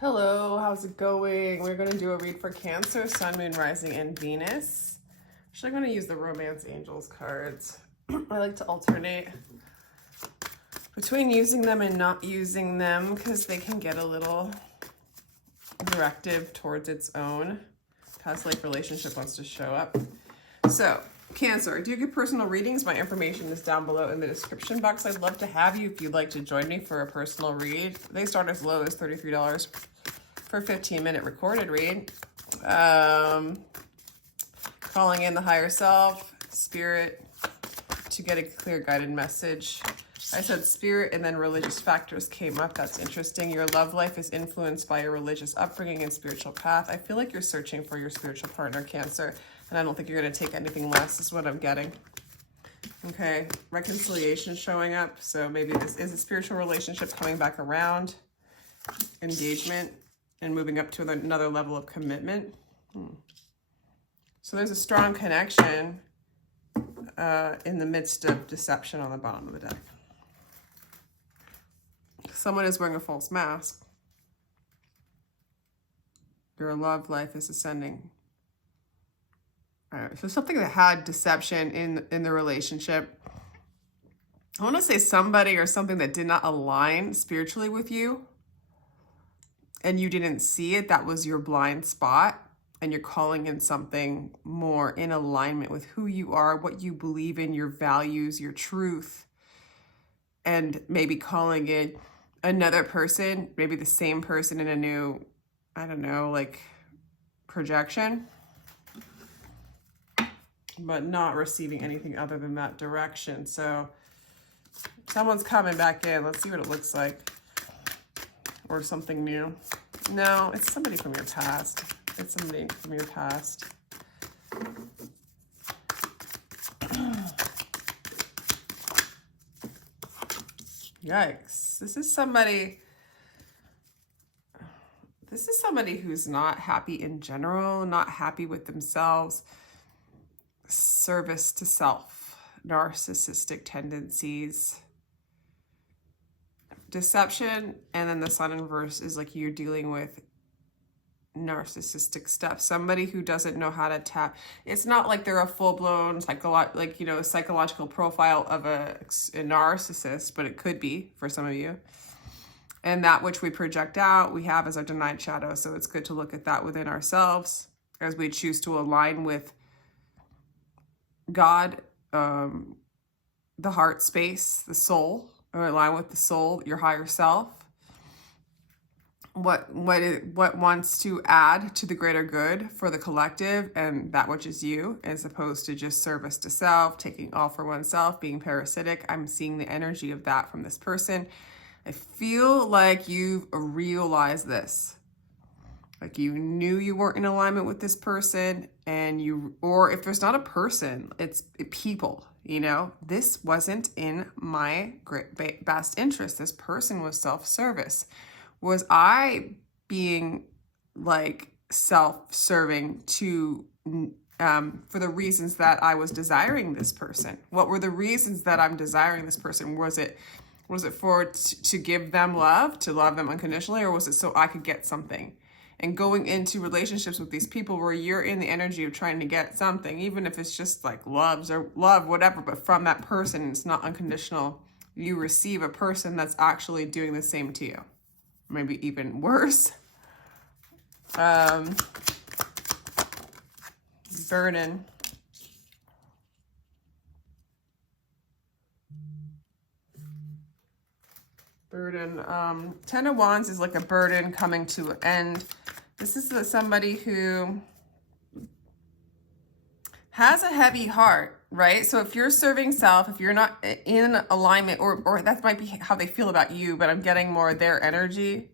Hello, how's it going? We're going to do a read for Cancer, Sun, Moon, Rising, and Venus. Actually, I'm going to use the Romance Angels cards. I like to alternate between using them and not using them because they can get a little directive towards its own. Past life relationship wants to show up. So, Cancer, I do get personal readings. My information is down below in the description box. I'd love to have you if you'd like to join me for a personal read. They start as low as $33 for a 15-minute recorded read. Calling in the higher self, spirit, to get a clear guided message. I said spirit and then religious factors came up. That's interesting. Your love life is influenced by your religious upbringing and spiritual path. I feel like you're searching for your spiritual partner, Cancer, and I don't think you're going to take anything less is what I'm getting. Okay, reconciliation showing up. So maybe this is a spiritual relationship coming back around. Engagement and moving up to another level of commitment. So there's a strong connection in the midst of deception on the bottom of the deck. Someone is wearing a false mask. Your love life is ascending. All right, so something that had deception in the relationship. I want to say somebody or something that did not align spiritually with you and you didn't see it. That was your blind spot, and you're calling in something more in alignment with who you are, what you believe in, your values, your truth, and maybe calling in another person, maybe the same person in a new, I don't know, like projection, but not receiving anything other than that direction. So someone's coming back in. Let's see what it looks like. Or something new. No, it's somebody from your past. It's somebody from your past. Yikes. This is somebody who's not happy in general, not happy with themselves. Service to self, narcissistic tendencies, deception, and then the Sun in reverse is like you're dealing with narcissistic stuff. Somebody who doesn't know how to tap. It's not like they're a full-blown psychological profile of a narcissist, but it could be for some of you. And that which we project out, we have as our denied shadow. So it's good to look at that within ourselves as we choose to align with God, the heart space, the soul, or align with the soul, your higher self. What wants to add to the greater good for the collective and that which is you, as opposed to just service to self, taking all for oneself, being parasitic. I'm seeing the energy of that from this person. I feel like you've realized this. Like you knew you weren't in alignment with this person, and or if there's not a person, it's people, this wasn't in my best interest. This person was self-service. Was I being like self-serving for the reasons that I was desiring this person? What were the reasons that I'm desiring this person? Was it to give them love, to love them unconditionally, or was it so I could get something? And going into relationships with these people where you're in the energy of trying to get something, even if it's just like love, whatever, but from that person, it's not unconditional. You receive a person that's actually doing the same to you. Maybe even worse. Burden. Burden. 10 of Wands is like a burden coming to an end. This is somebody who has a heavy heart, right? So if you're serving self, if you're not in alignment, or that might be how they feel about you, but I'm getting more of their energy.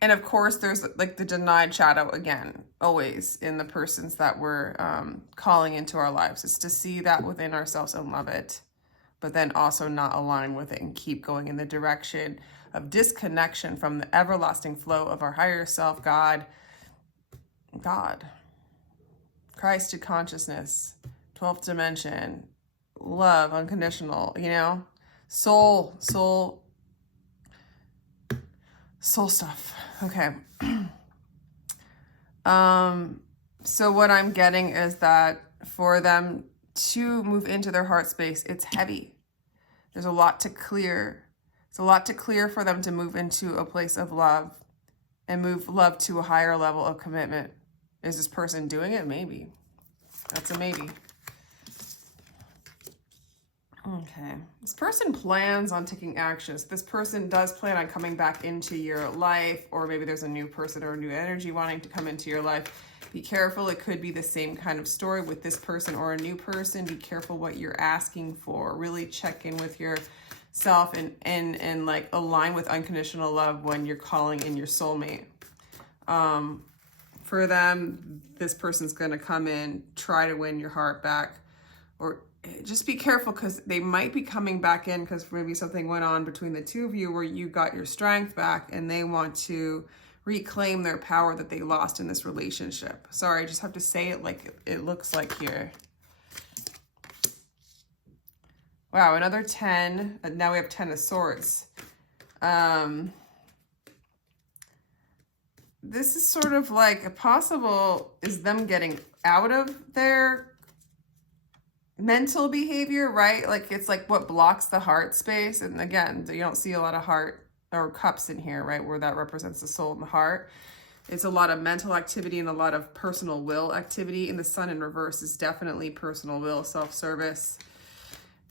And of course, there's like the denied shadow again, always in the persons that we're calling into our lives. It's to see that within ourselves and love it, but then also not align with it and keep going in the direction of disconnection from the everlasting flow of our higher self, God, Christ consciousness, 12th dimension, love, unconditional, soul. Soul stuff. Okay. So what I'm getting is that for them to move into their heart space, it's heavy. There's a lot to clear. It's a lot to clear for them to move into a place of love and move love to a higher level of commitment. Is this person doing it? Maybe. That's a maybe. Okay. This person plans on taking actions. This person does plan on coming back into your life, or maybe there's a new person or a new energy wanting to come into your life. Be careful. It could be the same kind of story with this person or a new person. Be careful what you're asking for. Really check in with yourself and like align with unconditional love when you're calling in your soulmate. For them, this person's going to come in, try to win your heart back, or just be careful because they might be coming back in because maybe something went on between the two of you where you got your strength back and they want to reclaim their power that they lost in this relationship. Sorry, I just have to say it like it looks like here. Wow, another 10. Now we have 10 of Swords. This is sort of like a possible is them getting out of their mental behavior, right? Like it's like what blocks the heart space. And again, you don't see a lot of heart or cups in here, right? Where that represents the soul and the heart. It's a lot of mental activity and a lot of personal will activity. And the Sun in reverse is definitely personal will, self-service.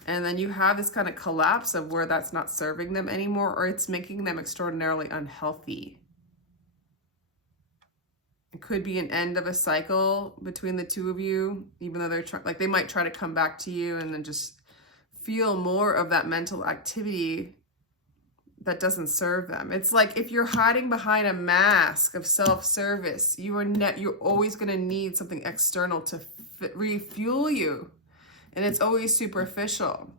And then you have this kind of collapse of where that's not serving them anymore, or it's making them extraordinarily unhealthy. It could be an end of a cycle between the two of you, even though they're like they might try to come back to you and then just feel more of that mental activity that doesn't serve them. It's like if you're hiding behind a mask of self-service, you're always going to need something external to refuel you, and it's always superficial.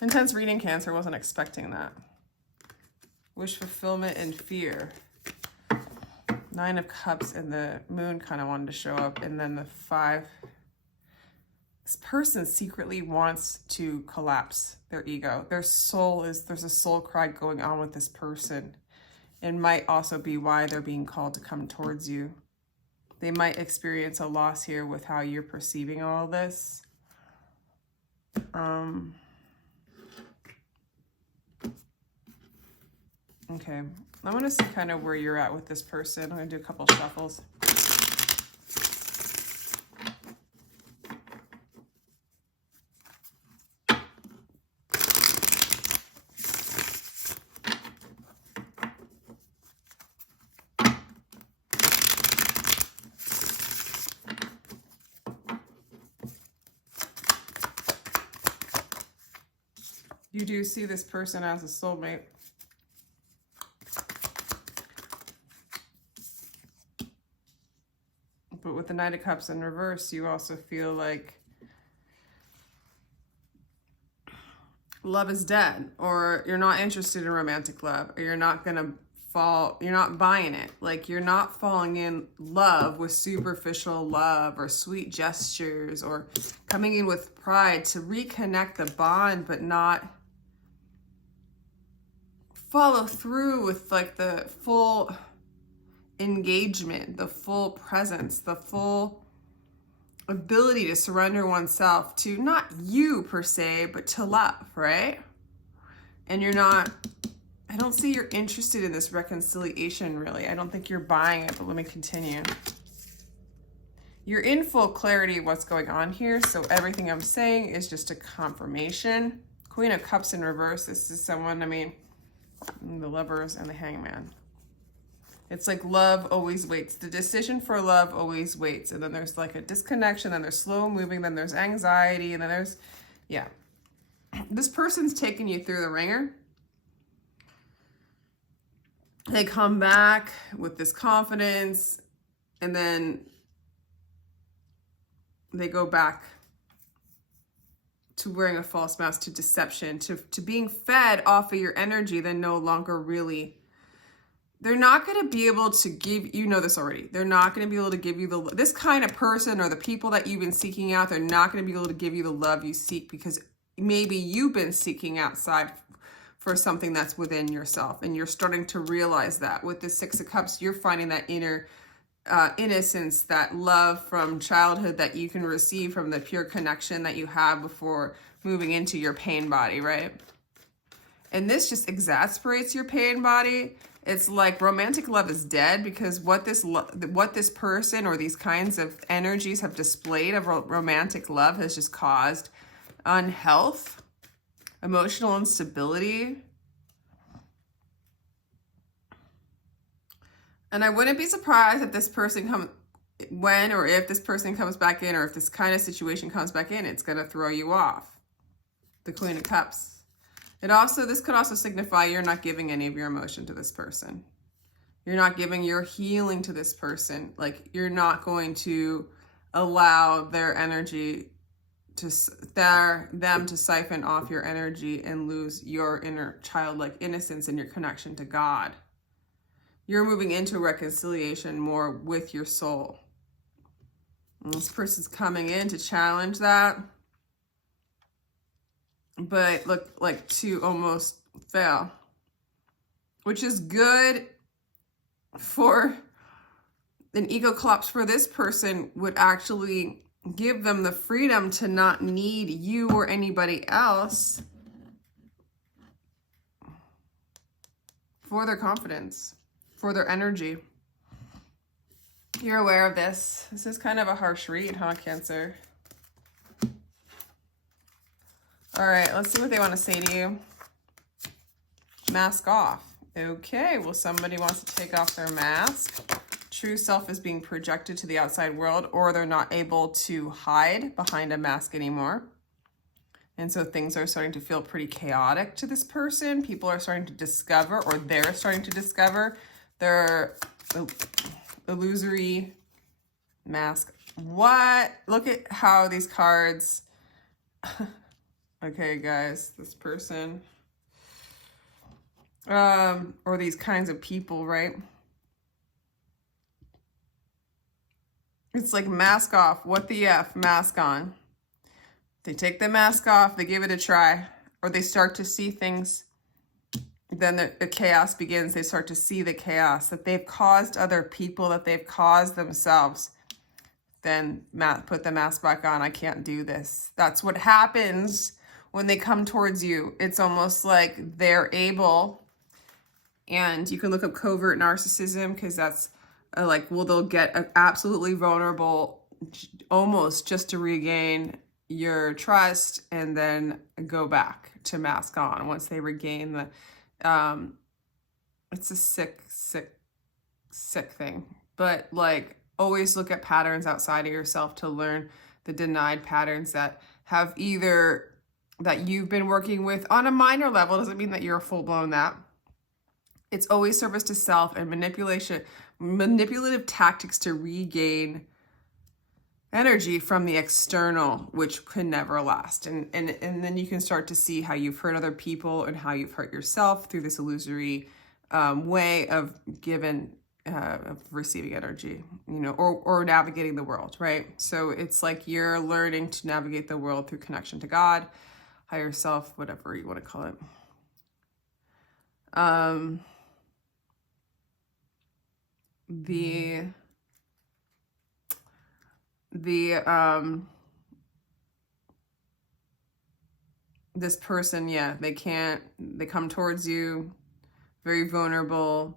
Intense reading, Cancer. Wasn't expecting that. Wish fulfillment and fear. 9 of Cups and the Moon kind of wanted to show up. And then the 5. This person secretly wants to collapse their ego. There's a soul cry going on with this person. It might also be why they're being called to come towards you. They might experience a loss here with how you're perceiving all this. Okay, I want to see kind of where you're at with this person. I'm going to do a couple shuffles. You do see this person as a soulmate. But with the Knight of Cups in reverse, you also feel like love is dead, or you're not interested in romantic love, or you're not buying it. Like you're not falling in love with superficial love or sweet gestures, or coming in with pride to reconnect the bond, but not follow through with like the full engagement, the full presence, the full ability to surrender oneself to not you per se, but to love, right? And I don't see you're interested in this reconciliation really. I don't think you're buying it, but let me continue. You're in full clarity of what's going on here, so everything I'm saying is just a confirmation. Queen of Cups in reverse. This is someone, the Lovers and the Hangman. It's like love always waits. The decision for love always waits. And then there's like a disconnection, then there's slow moving, then there's anxiety, and then there's, yeah. This person's taking you through the ringer. They come back with this confidence, and then they go back to wearing a false mask, to deception, to being fed off of your energy, then no longer really. They're not going to be able to give, you know this already, they're not going to be able to give you this kind of person, or the people that you've been seeking out, they're not going to be able to give you the love you seek, because maybe you've been seeking outside for something that's within yourself. And you're starting to realize that with the Six of Cups, you're finding that inner innocence, that love from childhood that you can receive from the pure connection that you have before moving into your pain body, right? And this just exasperates your pain body. It's like romantic love is dead, because what this person or these kinds of energies have displayed of romantic love has just caused unhealth, emotional instability. And I wouldn't be surprised if this person when or if this person comes back in, or if this kind of situation comes back in, it's going to throw you off. The Queen of Cups. This could also signify you're not giving any of your emotion to this person. You're not giving your healing to this person. Like, you're not going to allow their energy them to siphon off your energy and lose your inner childlike innocence and your connection to God. You're moving into reconciliation more with your soul. And this person's coming in to challenge that, but look like to almost fail, which is good for an ego collapse for this person. Would actually give them the freedom to not need you or anybody else for their confidence, for their energy. You're aware of this. This is kind of a harsh read, huh, Cancer? All right, let's see what they want to say to you. Mask off. Okay, well, somebody wants to take off their mask. True self is being projected to the outside world, or they're not able to hide behind a mask anymore. And so things are starting to feel pretty chaotic to this person. People are starting to discover, or they're starting to discover, their illusory mask. What? Look at how these cards... Okay, guys, this person, or these kinds of people, right? It's like mask off. What the F? Mask on. They take the mask off, they give it a try, or they start to see things. Then the chaos begins. They start to see the chaos that they've caused other people, that they've caused themselves. Then put the mask back on. I can't do this. That's what happens when they come towards you. It's almost like they're able, and you can look up covert narcissism, because that's they'll get absolutely vulnerable almost just to regain your trust, and then go back to mask on once they regain the, it's a sick thing. But like, always look at patterns outside of yourself to learn the denied patterns that have either that you've been working with on a minor level. Doesn't mean that you're a full-blown that. It's always service to self and manipulative tactics to regain energy from the external, which can never last. And then you can start to see how you've hurt other people and how you've hurt yourself through this illusory way of receiving energy, or navigating the world, right? So it's like you're learning to navigate the world through connection to God, higher self, whatever you want to call it. This person, yeah, they come towards you very vulnerable,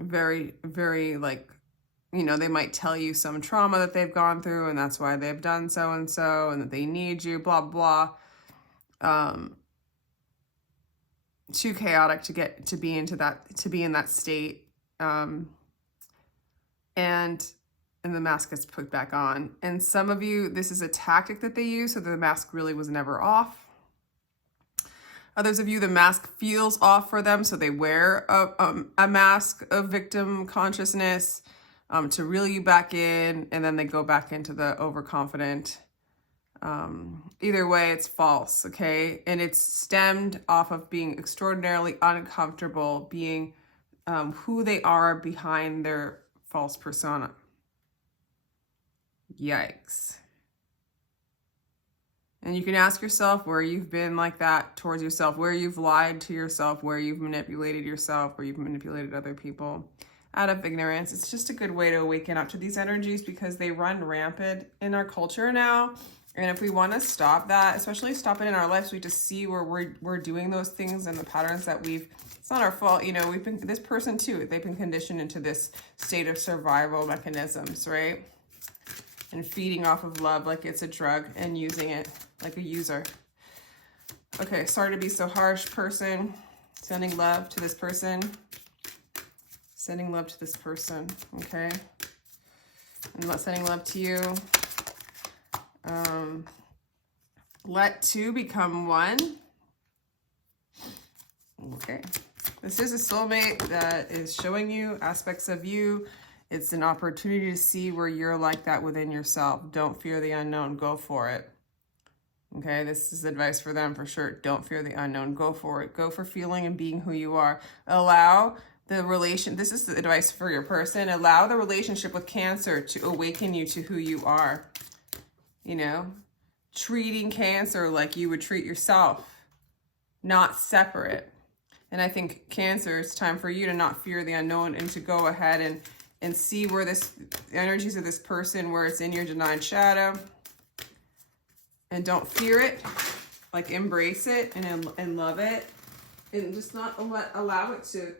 very, very like, they might tell you some trauma that they've gone through, and that's why they've done so and so, and that they need you, blah, blah. Too chaotic to be in that state. And the mask gets put back on. And some of you, this is a tactic that they use, so the mask really was never off. Others of you, the mask feels off for them, so they wear a mask of victim consciousness to reel you back in, and then they go back into the overconfident. Either way, it's false, okay? And it's stemmed off of being extraordinarily uncomfortable being who they are behind their false persona. Yikes. And you can ask yourself where you've been like that towards yourself, where you've lied to yourself, where you've manipulated yourself, where you've manipulated other people out of ignorance. It's just a good way to awaken up to these energies because they run rampant in our culture now. And if we want to stop that, especially stop it in our lives, we just see where we're doing those things and the patterns that it's not our fault. You know, this person too, they've been conditioned into this state of survival mechanisms, right? And feeding off of love like it's a drug and using it like a user. Okay, sorry to be so harsh, person. Sending love to this person. Sending love to this person, okay? And sending love to you. Let two become one. Okay. This is a soulmate that is showing you aspects of you. It's an opportunity to see where you're like that within yourself. Don't fear the unknown. Go for it. Okay, this is advice for them for sure. Don't fear the unknown. Go for it. Go for feeling and being who you are. Allow the relation, this is the advice for your person. Allow the relationship with Cancer to awaken you to who you are. You know, treating Cancer like you would treat yourself, not separate. And I think Cancer, it's time for you to not fear the unknown and to go ahead and see where the energies of this person, where it's in your denied shadow. And don't fear it, like embrace it and love it. And just not allow it to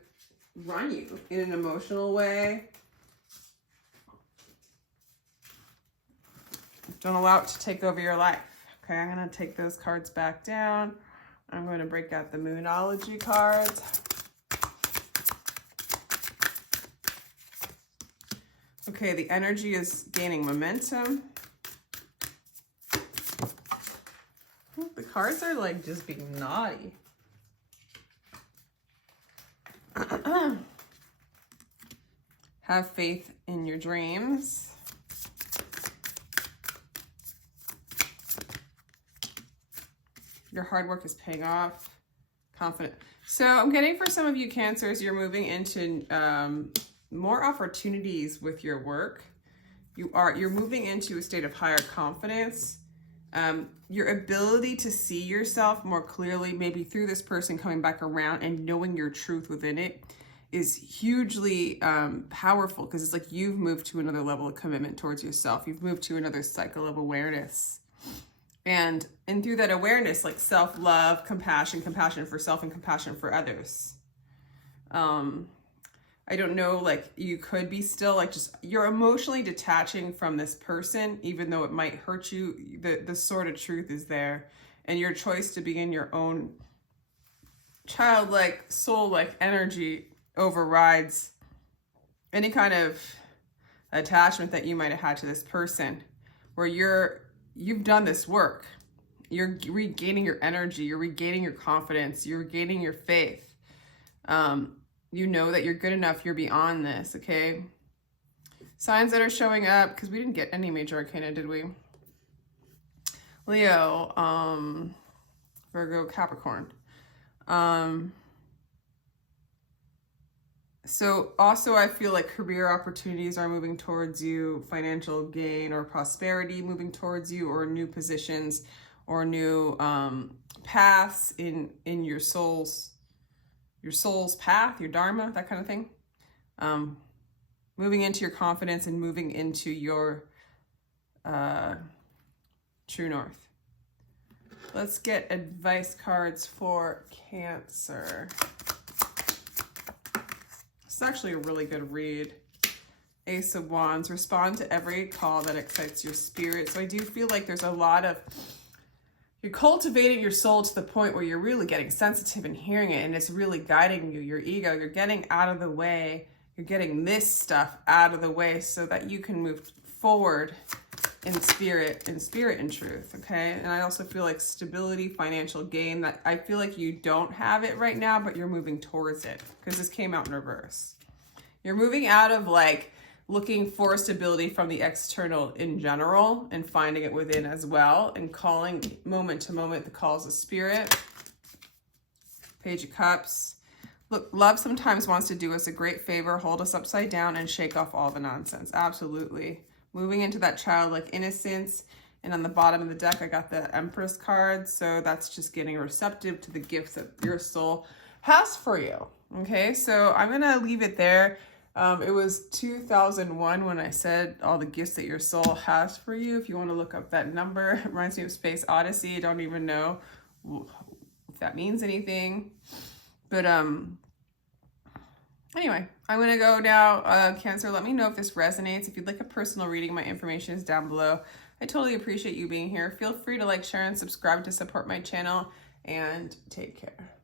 run you in an emotional way. Don't allow it to take over your life. Okay, I'm going to take those cards back down. I'm going to break out the Moonology cards. Okay, the energy is gaining momentum. The cards are like just being naughty. Have faith in your dreams. Your hard work is paying off. Confident. So I'm getting for some of you Cancers, you're moving into more opportunities with your work. You're moving into a state of higher confidence. Your ability to see yourself more clearly, maybe through this person coming back around and knowing your truth within it, is hugely powerful, because it's like you've moved to another level of commitment towards yourself. You've moved to another cycle of awareness. And through that awareness, like self-love, compassion for self and compassion for others. I don't know, like you could be still like just, you're emotionally detaching from this person, even though it might hurt you. The sort of truth is there, and your choice to be in your own childlike, soul-like energy overrides any kind of attachment that you might have had to this person, where you've done this work. You're regaining your energy, you're regaining your confidence, you're regaining your faith. You know that you're good enough, you're beyond this, okay? Signs that are showing up, because we didn't get any major arcana, did we? Leo, Virgo, Capricorn. So also I feel like career opportunities are moving towards you, financial gain or prosperity moving towards you, or new positions or new paths in your soul's path, your dharma, that kind of thing. Moving into your confidence and moving into your true north. Let's get advice cards for Cancer. It's actually a really good read. Ace of Wands, respond to every call that excites your spirit. So I do feel like there's a lot of, you're cultivating your soul to the point where you're really getting sensitive and hearing it, and it's really guiding you, your ego. You're getting out of the way. You're getting this stuff out of the way so that you can move forward in spirit and truth, okay? And I also feel like stability, financial gain, that I feel like you don't have it right now, but you're moving towards it, because this came out in reverse. You're moving out of like looking for stability from the external in general and finding it within as well, and calling moment to moment the calls of spirit. Page of Cups. Look, love sometimes wants to do us a great favor, hold us upside down and shake off all the nonsense. Absolutely. Moving into that childlike innocence And on the bottom of the deck, I got the Empress card. So that's just getting receptive to the gifts that your soul has for you. Okay, so I'm going to leave it there. It was 2001 when I said all the gifts that your soul has for you. If you want to look up that number, it reminds me of Space Odyssey. I don't even know if that means anything. But anyway, I'm going to go now. Cancer, let me know if this resonates. If you'd like a personal reading, my information is down below. I totally appreciate you being here. Feel free to like, share, and subscribe to support my channel. And take care.